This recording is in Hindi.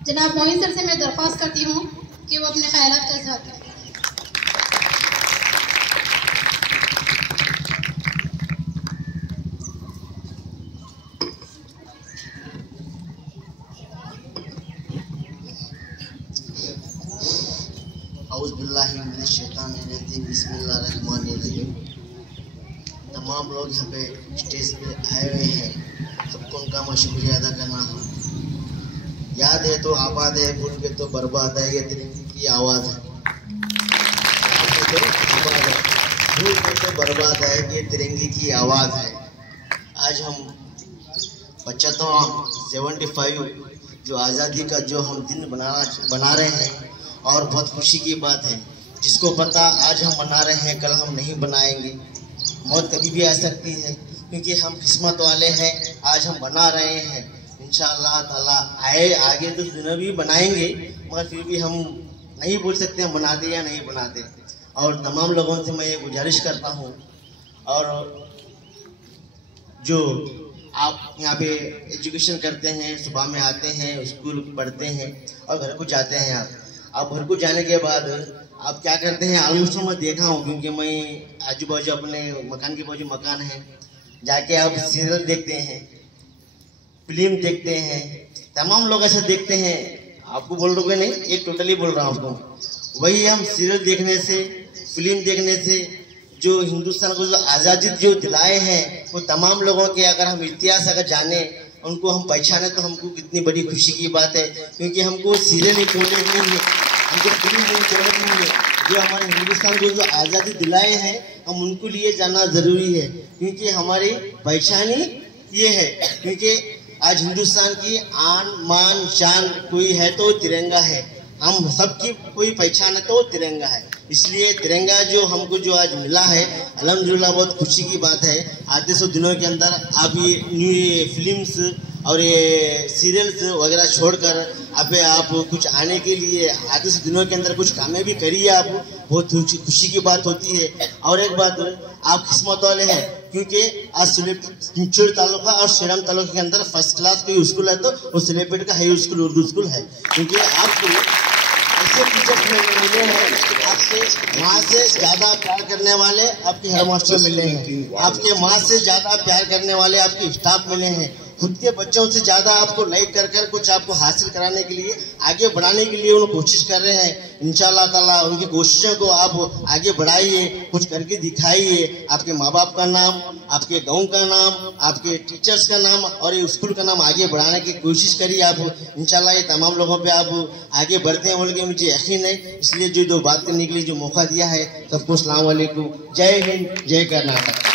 जनाब मोइन सर से मैं दरख्वास्त करती हूँ कि वो अपने ख्यालात का इजहार करें। बिस्मिल्लाहिर्रहमानिर्रहीम। तमाम लोग यहाँ पे स्टेज पे आए हुए हैं, सबको उनका मैं शुक्रिया अदा करना है। याद है तो आबाद है, भूल के तो बर्बाद है, ये तिरंगे की आवाज़ है। याद है तो आबाद है, भूल के तो बर्बाद है, ये तिरंगे की आवाज़ है। आज हम 75 जो आज़ादी का जो हम दिन बना रहे हैं, और बहुत खुशी की बात है। जिसको पता आज हम बना रहे हैं, कल हम नहीं बनाएंगे। मौत कभी भी आ सकती है, क्योंकि हम किस्मत वाले हैं। आज हम बना रहे हैं, इंशाअल्लाह ताला आगे तो दिनों भी बनाएंगे, मगर फिर भी हम नहीं बोल सकते हम बनाते या नहीं बनाते। और तमाम लोगों से मैं ये गुजारिश करता हूँ, और जो आप यहाँ पे एजुकेशन करते हैं, सुबह में आते हैं, स्कूल पढ़ते हैं और घर को जाते हैं। आप घर को जाने के बाद आप क्या करते हैं, ऑलमोस्ट मैं देखा हूँ, क्योंकि मैं आजू बाजू अपने मकान के बाजू मकान है, जाके आप सीरियल देखते हैं, फिल्म देखते हैं। तमाम लोग ऐसे देखते हैं, आपको बोल रहे नहीं, एक टोटली बोल रहा हूँ आपको। वही हम सीरियल देखने से, फिल्म देखने से जो हिंदुस्तान को जो आज़ादी जो दिलाए हैं, वो तमाम लोगों के अगर हम इतिहास अगर जाने, उनको हम पहचाने, तो हमको कितनी बड़ी खुशी की बात है। क्योंकि हमको सीरियल नहीं छोड़ने नहीं है, हमको फिल्म नहीं छोड़ने नहीं है। जो हमारे हिंदुस्तान को जो आज़ादी दिलाए हैं, हम उनको लिए जाना ज़रूरी है, क्योंकि हमारी पहचान ही ये है। क्योंकि आज हिंदुस्तान की आन मान शान कोई है तो तिरंगा है। हम सबकी कोई पहचान है तो तिरंगा है। इसलिए तिरंगा जो हमको जो आज मिला है, अल्हम्दुलिल्लाह बहुत खुशी की बात है। आते सौ दिनों के अंदर आप ये फिल्म्स और ये सीरियल्स वगैरह छोड़कर आप कुछ आने के लिए आते सौ दिनों के अंदर कुछ कामें भी करिए। आप बहुत खुशी की बात होती है। और एक बात, आप किस्मत वाले हैं, क्योंकि आज सिलेपेट तालुका और श्रीराम तालुका के अंदर फर्स्ट क्लास कोई स्कूल है तो वो सिलेपेट का हाई स्कूल उर्दू स्कूल है। क्योंकि आपको ऐसे टीचर्स मिले हैं, आपके माँ से ज़्यादा प्यार करने वाले आपके हेड मास्टर मिले हैं, आपके माँ से ज़्यादा प्यार करने वाले आपके स्टाफ मिले हैं, खुद के बच्चों से ज़्यादा आपको लाइक कर कुछ आपको हासिल कराने के लिए, आगे बढ़ाने के लिए वो कोशिश कर रहे हैं। इंशाअल्लाह ताला उनकी कोशिशों को आप आगे बढ़ाइए, कुछ करके दिखाइए। आपके माँ बाप का नाम, आपके गांव का नाम, आपके टीचर्स का नाम और ये स्कूल का नाम आगे बढ़ाने की कोशिश करिए आप। इंशाअल्लाह ये तमाम लोगों पे आप आगे बढ़ते हैं बोल के मुझे यकीन है। इसलिए जो बात करने के लिए जो मौका दिया है, सबको अस्सलाम वालेकुम, जय हिंद, जय कर्नाटक।